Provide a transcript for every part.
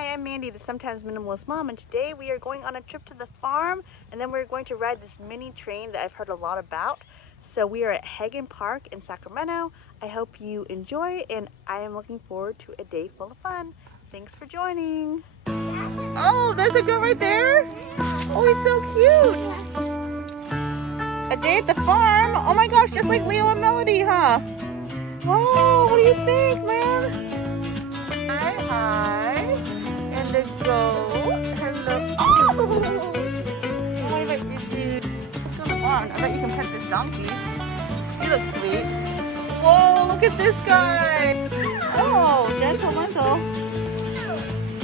Hi, I'm Mandy, the Sometimes Minimalist Mom, and today we are going on a trip to the farm, and then we're going to ride this mini train that I've heard a lot about. So we are at Hagan Park in Sacramento. I hope you enjoy, and I am looking forward to a day full of fun. Thanks for joining. Oh, there's a girl right there. Oh, he's so cute. A day at the farm. Oh my gosh, just like Leo and Melody, huh? Whoa, what do you think, man? Hi. And the goat. Hello. Oh! I bet you do. Let's go to the barn. I bet you can pet this donkey. He looks sweet. Whoa, look at this guy. Oh, gentle.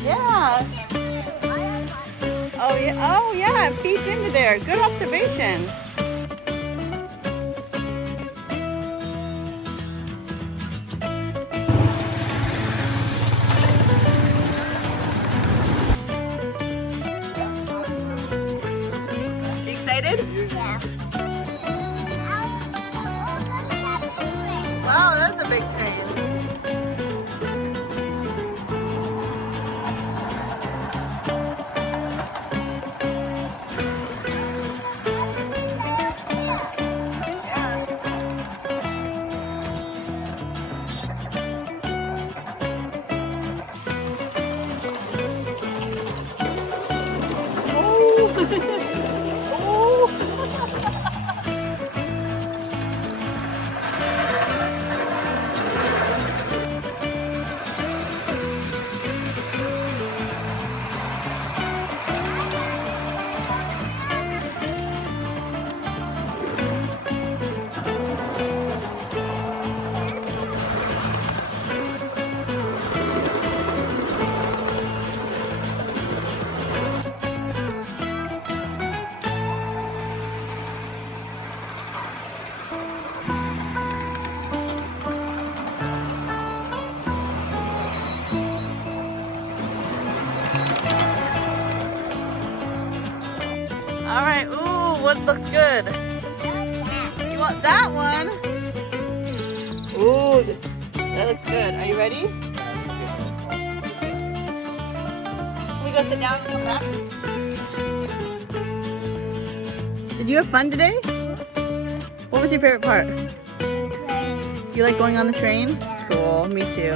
Yeah. Oh yeah, it feeds into there. Good observation. Excited? Yeah. Wow, that's a big train. All right, ooh, what looks good? You want that one? Ooh, that looks good. Are you ready? Can we go sit down and come back? Did you have fun today? What was your favorite part? You like going on the train? Cool, me too.